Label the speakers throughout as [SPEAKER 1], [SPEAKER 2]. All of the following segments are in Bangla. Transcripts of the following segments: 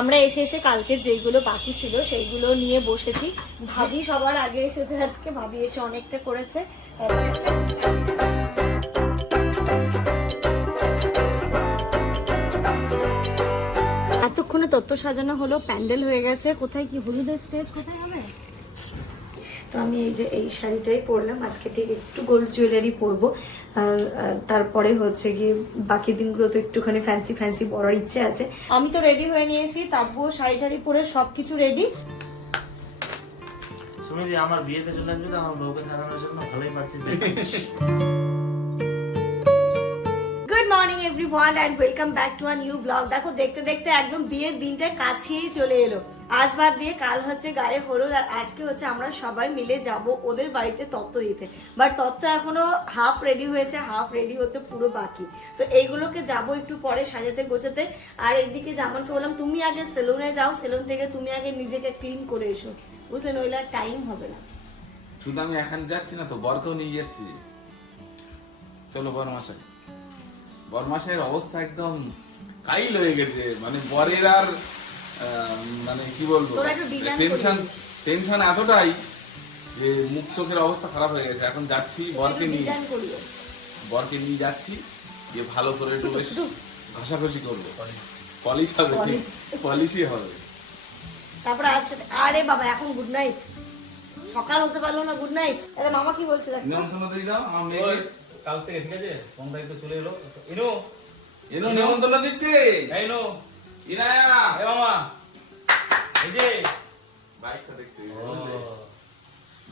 [SPEAKER 1] আমরা এসে এসে কালকে যেইগুলো বাকি ছিল সেইগুলো নিয়ে বসেছি। ভাবি সবার আগে এসেছে আজকে। ভাবি এসে অনেকটা করেছে। এতক্ষণে তত্ত্ব সাজানো হলো, প্যান্ডেল হয়ে গেছে। কোথায় কি হলুদের স্টেজ কোথায় হবে? তো আমি এই যে এই শাড়িটাই পরলাম। আজকে ঠিক একটু গোল্ড জুয়েলারি পরবো। তারপরে হচ্ছে গিয়ে বাকি দিনগুলো তো একটুখানি ফ্যান্সি ফ্যান্সি পরার ইচ্ছে আছে। আমি তো রেডি হয়ে নিয়েছি তারপর শাড়ি টাড়ি পরে সব কিছু রেডি
[SPEAKER 2] সুমিজি আমার বিয়েতে চলে আসবে তো আমার বউকে জানানোর জন্য? ভালোই পারছিস
[SPEAKER 1] morning everyone and welcome back to a new blog দেখো, দেখতে দেখতে একদম বিয়ের দিনটা কাছেই চলে এলো। আজ বাদ দিয়ে কাল হচ্ছে গায়ে হলুদ, আর আজকে হচ্ছে আমরা সবাই মিলে যাব ওদের বাড়িতে তত্ত্ব দিতে। বাট তত্ত্ব এখনও হাফ রেডি হয়েছে হাফ রেডি হতে পুরো বাকি। তো এইগুলোকে যাব একটু পরে সাজাতে গোছাতে। আর এইদিকে যেমনকে বললাম, তুমি আগে সেলুনে যাও সেলুন থেকে তুমি আগে নিজেকে ক্লিন করে এসো। বুঝলে, নইলে আর টাইম হবে না।
[SPEAKER 3] শুধু আমি এখন যাচ্ছি না তো, বরকেও নিয়ে যাচ্ছি। চলো বরমাসাই বরমাসাইয়ের অবস্থা একদম কাইল হয়ে গেছে। মানে বরের আর মানে কি বলব? টেনশন টেনশন এতটাই যে মুখ চোখের অবস্থা খারাপ হয়ে গেছে। এখন যাচ্ছি বরকে নিয়ে। বরকে নিয়ে যাচ্ছি যে ভালো করে একটু বেশ ঘষাঘষি করব। পলিশ। হবে ঠিক। পলিশই হবে।
[SPEAKER 1] তারপরে আজকে আরে বাবা এখন গুড নাইট সকাল হতে পারল না গুড নাইট মামা কি বলছে দেখ?
[SPEAKER 4] কাল থেকে ঠিক আছে? কোন তারিখ তো চলে এলো? ইনু
[SPEAKER 3] এনো নিমন্ত্রণ দিচ্ছে।
[SPEAKER 4] এই ইনু।
[SPEAKER 3] ইনায়া।
[SPEAKER 4] এই মামা। এই যে।
[SPEAKER 3] বাইকটা দেখতে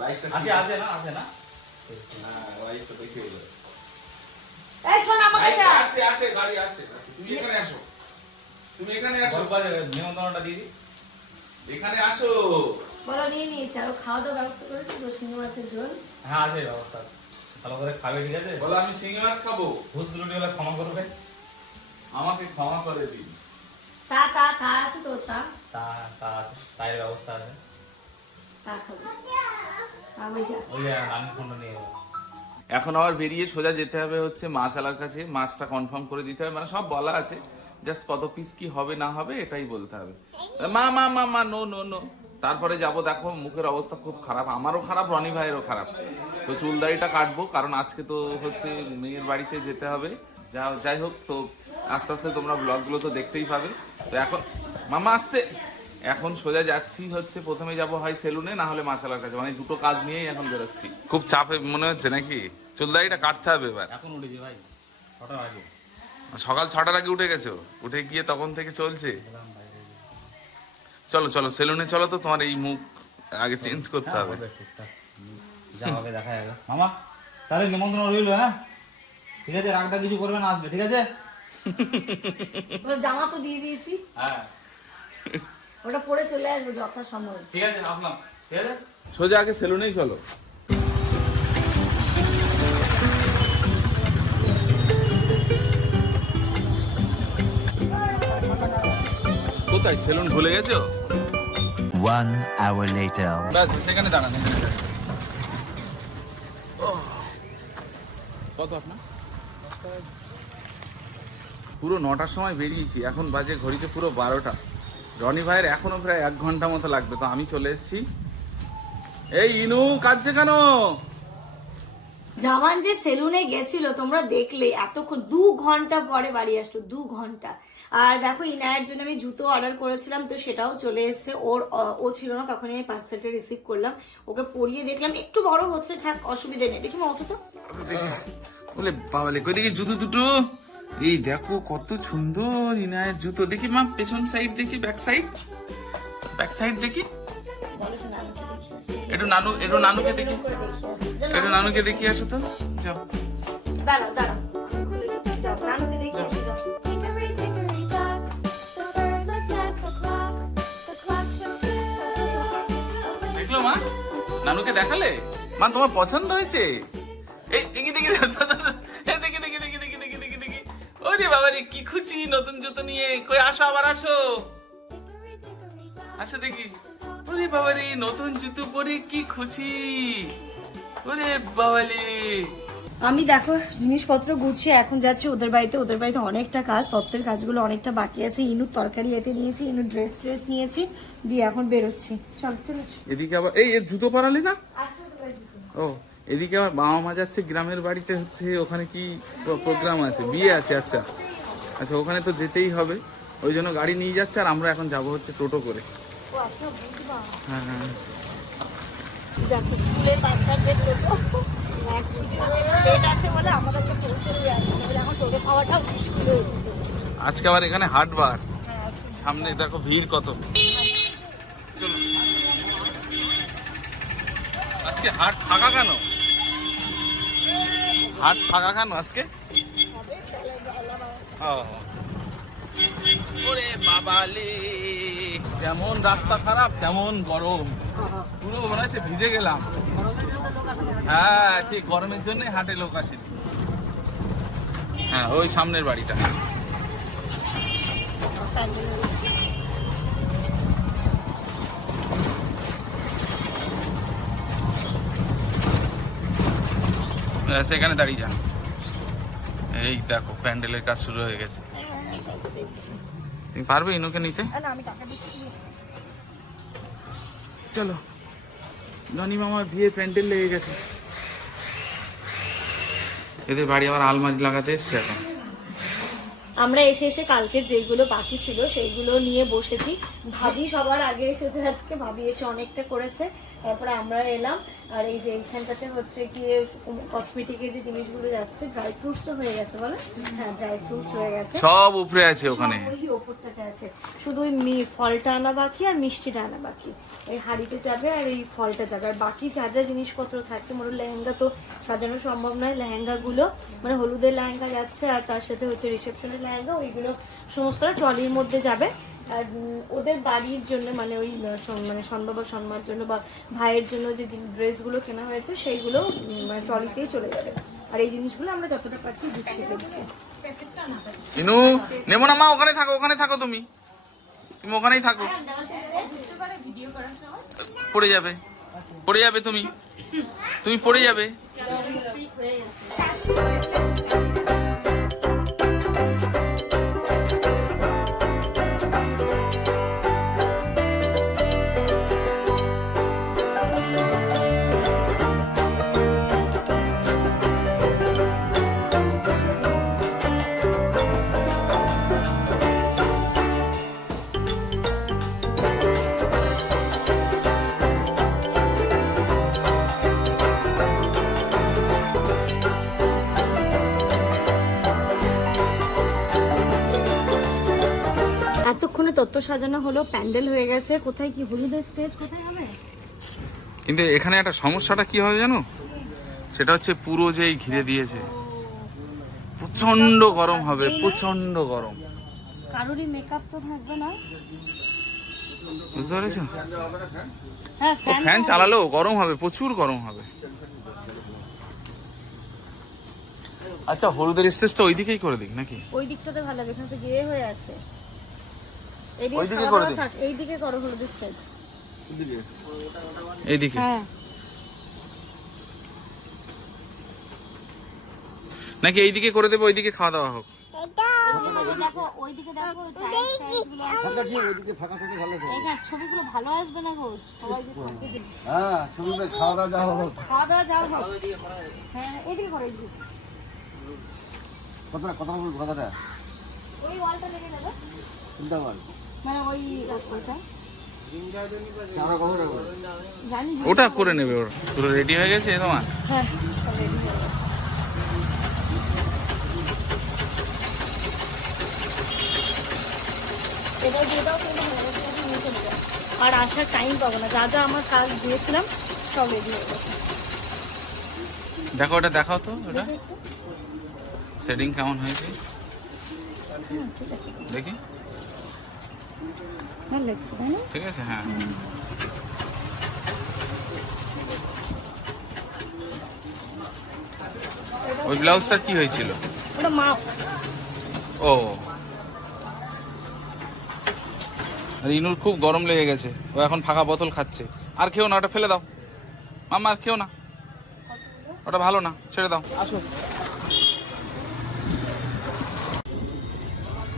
[SPEAKER 3] বাইকটা
[SPEAKER 4] আছে আছে না? আছে না?
[SPEAKER 3] হ্যাঁ বাইকটা দেখে এলো
[SPEAKER 1] এই শোন আমার কাছে
[SPEAKER 3] আছে আছে গাড়ি আছে আছে। তুমি এখানে আসো। তুমি এখানে আসো।
[SPEAKER 4] নিমন্ত্রণটা দিয়ে দিই
[SPEAKER 3] এখানে আসো।
[SPEAKER 1] বলো নিয়ে নিয়েছি। আর খাওয়া দাওয়া ব্যবস্থা করেছি তো ঝোল।
[SPEAKER 4] হ্যাঁ আছে ব্যবস্থা ভালো করে খাবে ঠিক আছে?
[SPEAKER 3] বলো আমি শিঙি মাছ খাব।
[SPEAKER 4] ভূত দুটি হলে ক্ষমা করবে।
[SPEAKER 3] আমাকে ক্ষমা করে দিন।
[SPEAKER 1] তা তা তা আছে তো তা।
[SPEAKER 4] তা তা আছে তাইয়ের ব্যবস্থা আছে।
[SPEAKER 1] তা খাব। ওই
[SPEAKER 4] নিয়ে যাব
[SPEAKER 3] এখন আবার বেরিয়ে সোজা যেতে হবে হচ্ছে মাছ আলার কাছে। মাছটা কনফার্ম করে দিতে হবে। মানে সব বলা আছে। জাস্ট কত পিস কি হবে না হবে এটাই বলতে হবে। মা মা মা মা নো নো নো তারপরে যাব দেখো মুখের অবস্থা খুব খারাপ। আমারও খারাপ রনি ভাইয়েরও খারাপ। তো চুলদাড়িটা কাটবো কারণ আজকে তো হচ্ছে মেয়ের বাড়িতে যেতে হবে। যা যাই হোক তো আস্তে আস্তে তোমরা ব্লগগুলো তো দেখতেই পাবে। তো এখন মামা আসতে। এখন সোজা যাচ্ছি হচ্ছে প্রথমে যাব হয় সেলুনে না হলে মাছালার কাছে। মানে দুটো কাজ নিয়েই এখন বেরোচ্ছি। খুব চাপে মনে হচ্ছে নাকি? চুলদাড়িটা কাটতে হবে এবার।
[SPEAKER 4] এখন উঠেছি ভাই ছটার আগে।
[SPEAKER 3] সকাল ছটার আগে উঠে গেছো? উঠে গিয়ে তখন থেকে চলছে? চলো চলো সেলুনে চলো তো তোমার এই মুখ আগে চেঞ্জ করতে হবে।
[SPEAKER 4] যা হবে দেখা যাবে। মামা তাহলে নিমন্ত্রণ রইল হ্যাঁ? ঠিক আছে রাগটা কিছু করবে না আসবে ঠিক আছে?
[SPEAKER 1] জামা তো দিয়ে দিয়েছি।
[SPEAKER 4] হ্যাঁ।
[SPEAKER 1] ওটা পরে চলে আসব যথা সময়
[SPEAKER 4] ঠিক আছে আসলাম। ঠিক আছে?
[SPEAKER 3] সোজা আগে সেলুনেই চলো। কোথায়? সেলুন ভুলে গেছো?
[SPEAKER 5] One hour later.
[SPEAKER 3] ব্যাস সেখানে দাঁড়ান। কত আপনার? পুরো নটার সময় বেরিয়েছি এখন বাজে ঘড়িতে পুরো বারোটা। রনি ভাইয়ের এখনও প্রায় এক ঘণ্টা মতো লাগবে তো আমি চলে এসেছি। এই ইনু কাঁদছে কেন?
[SPEAKER 1] জামান যে সেলুনে গেছিল তোমরা দেখলে এতক্ষণ দু ঘণ্টা পরে বাড়ি আসলো দু ঘণ্টা। আর দেখো ইনায়ের জন্য আমি জুতো অর্ডার করেছিলাম তো সেটাও চলে এসেছে। ওর ও ছিল না তখনই আমি পার্সেলটা রিসিভ করলাম। ওকে পরিয়ে দেখলাম একটু বড় হচ্ছে থাক অসুবিধা নেই। দেখি মা অতটা
[SPEAKER 3] বলে বাবালে কই দেখি জুতো দুটো? এই দেখো কত সুন্দর ইনায়ের জুতো। দেখি মা পেছন সাইড দেখি ব্যাক সাইড ব্যাক সাইড দেখি?
[SPEAKER 1] তো
[SPEAKER 3] একটু নানু একটু নানুকে দেখি। একটু নানুকে দেখি আসো তো। যাও।
[SPEAKER 1] দাঁড়াও দাঁড়াও। নানুকে
[SPEAKER 3] নানুকে দেখালে মা তোমার পছন্দ হয়েছে এই দেখি দেখি দেখি দেখি দেখি দেখি দেখি দেখি দেখি ওরে বাবা রে কি খুশি নতুন জুতো নিয়ে কই আসো আবার আসো. আসো দেখি ওরে বাবা রে নতুন জুতো পরে কি খুশি ওরে বাবা রে
[SPEAKER 1] আমি দেখো জিনিসপত্র গুছিয়ে এখন যাচ্ছি ওদের বাড়িতে। ওদের বাড়িতে অনেকটা কাজ তত্ত্বের কাজগুলো অনেকটা বাকি আছে। ইনুর তরকারি এতে নিয়েছি ইনুর ড্রেস ট্রেস নিয়েছি দিয়ে এখন বেরোচ্ছি। চল চলো
[SPEAKER 3] এদিকে আবার এই জুতো পরালি না? ও এদিকে আবার বাবা মা যাচ্ছে গ্রামের বাড়িতে হচ্ছে ওখানে কি প্রোগ্রাম আছে? বিয়ে আছে আচ্ছা। আচ্ছা ওখানে তো যেতেই হবে। ওই জন্য গাড়ি নিয়ে যাচ্ছে আর আমরা এখন যাব হচ্ছে টোটো করে। হ্যাঁ হ্যাঁ। আজকে আবার এখানে হাটবার সামনে দেখো ভিড় কত। আজকে হাট ফাঁকা কেন? হাট ফাঁকা কেন আজকে? ওরে বাবালে যেমন রাস্তা খারাপ, তেমন গরম। পুরো মনে হচ্ছে ভিজে গেলাম। হ্যাঁ ঠিক গরমের জন্য হাটে লোক আসেনি হ্যাঁ ওই সামনের বাড়িটা। ব্যাস, সেখানে দাঁড়িয়ে যান। এই দেখো প্যান্ডেলের কাজ শুরু হয়ে গেছে। তুমি পারবে ইনুকে নিতে?
[SPEAKER 1] না আমি টাকা দিচ্ছি।
[SPEAKER 3] চলো। জনি মামার বিয়ে প্যান্ডেল লেগে গেছে। এদের বাড়ি আবার আলমারি লাগাতে এসছে এখন।
[SPEAKER 1] আমরা এসে এসে কালকে যেগুলো বাকি ছিল, সেইগুলো নিয়ে বসেছি। ভাবি সবার আগে এসেছে আজকে ভাবি এসে অনেকটা করেছে। তারপরে আমরা এলাম আর এই যে এইখানটাতে হচ্ছে কি কসমেটিকের যে জিনিসগুলো যাচ্ছে ড্রাই ফ্রুটস তো হয়ে গেছে বলে? হ্যাঁ ড্রাই ফ্রুটস হয়ে গেছে।
[SPEAKER 3] সব উপরে আছে ওখানে।
[SPEAKER 1] ওই ওপরটাতে আছে। শুধু ওই ফলটা আনা বাকি আর মিষ্টিটা আনা বাকি। এই হাড়িতে যাবে আর এই ফলটা যাবে। আর বাকি যা যা জিনিসপত্র থাকছে মোট লেহেঙ্গা তো সাজানো সম্ভব নয়। লেহেঙ্গাগুলো মানে হলুদের লেহেঙ্গা যাচ্ছে আর তার সাথে হচ্ছে রিসেপশনের লেহেঙ্গা ওইগুলো সমস্ত ট্রলির মধ্যে যাবে। আর ওদের বাড়ির জন্য মানে ওই মানে সন্ধ্যা বা সম্মার জন্য বা ভাইয়ের জন্য যে ড্রেসগুলো কেনা হয়েছে, সেইগুলো মানে ট্রলিতেই চলে যাবে। আর এই জিনিসগুলো আমরা যতটা পাচ্ছি গুছিয়ে ফেলছি।
[SPEAKER 3] ইনু না, মা, ওখানে থাকো ওখানে থাকো তুমি। তুমি ওখানেই থাকো। পড়ে যাবে। পড়ে যাবে তুমি। তুমি পড়ে যাবে।
[SPEAKER 1] সাজানো হলো প্যান্ডেল হয়ে গেছে। কোথায় কি হলুদের স্টেজ কোথায় হবে?
[SPEAKER 3] কিন্তু এখানে একটা সমস্যাটা কি হবে জানো? সেটা হচ্ছে পুরো যেই ঘিরে দিয়েছে। প্রচণ্ড গরম হবে প্রচণ্ড গরম।
[SPEAKER 1] কারোরই মেকআপ তো থাকবে না।
[SPEAKER 3] বুঝতে পেরেছ?
[SPEAKER 1] হ্যাঁ
[SPEAKER 3] ও
[SPEAKER 1] ফ্যান
[SPEAKER 3] ফ্যান চালালেও গরম হবে প্রচুর গরম হবে। আচ্ছা হলুদের স্টেজটা ওইদিকেই করে দিক নাকি?
[SPEAKER 1] ওই দিকটাতে ভালো লাগে এখানে তো গিয়ে হয়ে আছে। এইদিকে
[SPEAKER 3] করে
[SPEAKER 1] থাক এইদিকে করো হলুদের স্টেজ
[SPEAKER 3] এইদিকে?
[SPEAKER 1] হ্যাঁ।
[SPEAKER 3] নাকি এইদিকে করে দেবো ওইদিকে খাওয়া দাওয়া হোক?
[SPEAKER 1] দেখো ওইদিকে দেখো টাইলস টাইলসগুলো এইখানে ছবিগুলো ভালো আসবে না গো? সবাই যে থাকবে যে-
[SPEAKER 6] হ্যাঁ ছবিতে খাওয়া দাওয়া যা হোক।
[SPEAKER 1] খাওয়া দাওয়া হোক। হ্যাঁ
[SPEAKER 6] কথা বলব কথাটা?
[SPEAKER 1] ওই ওয়ালটা লেগে যাবে
[SPEAKER 6] চিন্তা কর
[SPEAKER 1] মানে ওই
[SPEAKER 3] ওটা করে নেবে ওর। পুরো রেডি হয়ে গেছে তোমার?
[SPEAKER 1] হ্যাঁ হয়ে। আর আসার টাইম পাবো না। যা যা আমার কাজ দিয়েছিলাম সব রেডি হয়ে গেছে।
[SPEAKER 3] দেখো ওটা দেখাও তো ওটা। সেটিং কেমন হয়েছে?
[SPEAKER 1] আছে।
[SPEAKER 3] দেখি।
[SPEAKER 1] ভালো লাগছে তাই না?
[SPEAKER 3] ঠিক আছে হ্যাঁ। ওই ব্লাউজটার কি হয়েছিল?
[SPEAKER 1] ওটা
[SPEAKER 3] ও। আর ইনুর খুব গরম লেগে গেছে। ও এখন ফাঁকা বোতল খাচ্ছে। আর খেও না ওটা ফেলে দাও। মামা আর খেও না। ওটা ভালো না ছেড়ে দাও।
[SPEAKER 1] আসো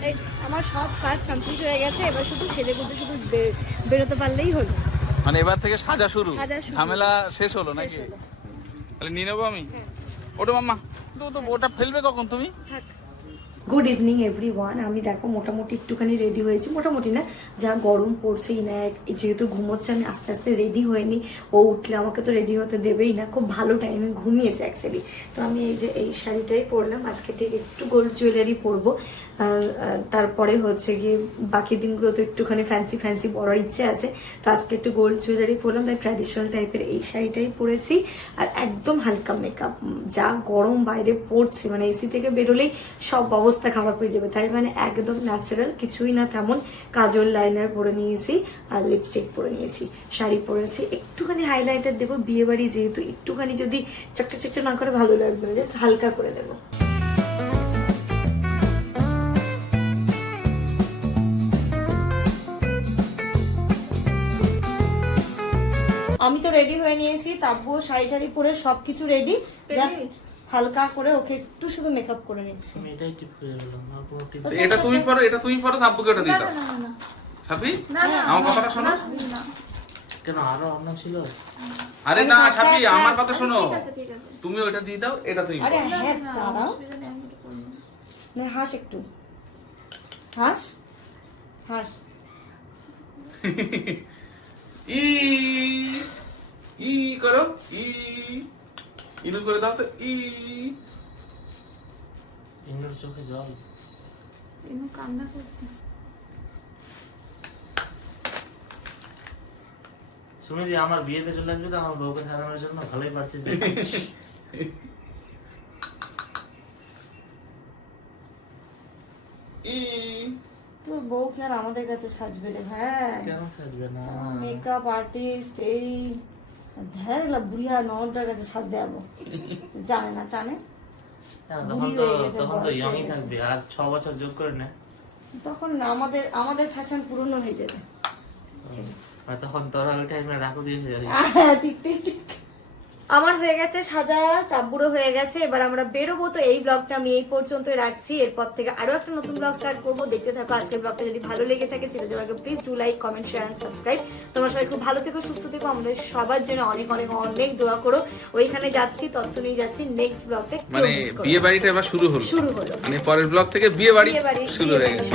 [SPEAKER 1] এই যে, আমার সব কাজ কমপ্লিট হয়ে গেছে এবার শুধু সেজে গুজে শুধু বেরোতে পারলেই হলো।
[SPEAKER 3] মানে এবার থেকে সাজা শুরু? ঝামেলা শেষ হলো নাকি? তাহলে নিয়ে নেব আমি? ওটা মাম্মা তো তো ওটা ফেলবে কখন তুমি?
[SPEAKER 1] থাক। গুড ইভিনিং এভরি ওয়ান আমি দেখো মোটামুটি একটুখানি রেডি হয়েছি। মোটামুটি না, যা গরম পড়ছেই না যেহেতু ঘুমোচ্ছে, আমি আস্তে আস্তে রেডি হয়নি। ও উঠলে আমাকে তো রেডি হতে দেবেই না। খুব ভালো টাইমে ঘুমিয়েছে অ্যাকচুয়ালি তো আমি এই যে এই শাড়িটাই পরলাম। আজকে ঠিক একটু গোল্ড জুয়েলারি পরবো। তারপরে হচ্ছে গিয়ে বাকি দিনগুলো তো একটুখানি ফ্যান্সি ফ্যান্সি পরার ইচ্ছে আছে। তো আজকে একটু গোল্ড জুয়েলারি পরলাম। তাই ট্র্যাডিশনাল টাইপের এই শাড়িটাই পরেছি। আর একদম হালকা মেকআপ যা গরম বাইরে পড়ছে মানে এসি থেকে বেরোলেই সব অবস্থা খারাপ হয়ে যাবে। তাই মানে একদম ন্যাচারাল কিছুই না তেমন। কাজল লাইনার পরে নিয়েছি আর লিপস্টিক পরে নিয়েছি। শাড়ি পরেছি একটুখানি হাইলাইটার দেবো। বিয়ে বাড়ি যেহেতু একটুখানি যদি চকচক চকচক না করে ভালো লাগবে না জাস্ট হালকা করে দেবো। আমি তো রেডি হয়ে নিয়েছি। তাব্বুও শাড়ি টাড়ি পরে সবকিছু রেডি জাস্ট হালকা করে ওকে একটু শুধু মেকআপ করে নিচ্ছি।
[SPEAKER 2] আমি এটাই টিপ করে টিপ
[SPEAKER 3] এটা তুমি পরো এটা তুমি পরো তাব্বুকে ওটা দিয়ে দাও সাপি আমার কথাটা শোনো।
[SPEAKER 2] কেন আরও অন্য ছিল?
[SPEAKER 3] আরে না সাপি
[SPEAKER 1] হ্যাঁ,
[SPEAKER 3] আমার কথা শোনো।
[SPEAKER 1] ঠিক আছে।
[SPEAKER 3] তুমি ওটা দিয়ে দাও এটা তুমি
[SPEAKER 1] আরে হ্যাঁ দাঁড়াও। না হাস একটু। হাস? হাস।
[SPEAKER 3] ই ই করো ই। ইনু করে দাও তো। ই।
[SPEAKER 2] ইন্দুর চোখে জল। সুমিদি আমার বিয়েতে চলে আসবে তো আমার বউকে সাজানোর জন্য ভালোই পারছিস
[SPEAKER 1] তোর বউ কি আর আমাদের কাছে সাজবে রে হ্যাঁ
[SPEAKER 2] কেন সাজবে না?
[SPEAKER 1] মেকআপ আর্টিস্ট এই। ধ্যান বুড়িয়া নটার কাছে সাজ যাব জানে না টানে।
[SPEAKER 2] তখন তো তখন তো ইয়ংই। থাকবে আর ছ বছর যোগ করে নে।
[SPEAKER 1] তখন আমাদের আমাদের ফ্যাশন পুরনো হয়ে যাবে।
[SPEAKER 2] তখন তোরা ওই টাইমে রাখো দিয়ে হয়ে যাবে।
[SPEAKER 1] হ্যাঁ, ঠিক ঠিক ঠিক। আমার হয়ে গেছে সাজা কাব্বুরও হয়ে গেছে। এবার আমরা বেরোবো। তো এই ব্লগটা আমি এই পর্যন্তই রাখছি। এরপর থেকে আরও একটা নতুন ব্লগ স্টার্ট করব। দেখতে থাকো আজকের ব্লগটা যদি ভালো লেগে থাকে ছেড়ে যাওয়ার please do like comment share and subscribe তোমরা সবাই খুব ভালো থেকো সুস্থ থেকো। আমাদের সবার জন্য অনেক অনেক অনেক দোয়া করো। ওইখানে যাচ্ছি তত্ত্ব নিয়ে যাচ্ছি। নেক্সট ব্লগটা
[SPEAKER 3] মানে বিয়ে বাড়িটা এবার শুরু হলো।
[SPEAKER 1] শুরু হলো।
[SPEAKER 3] মানে পরের ব্লগ থেকে বিয়ে বাড়ি
[SPEAKER 1] শুরু হয়ে গেছে।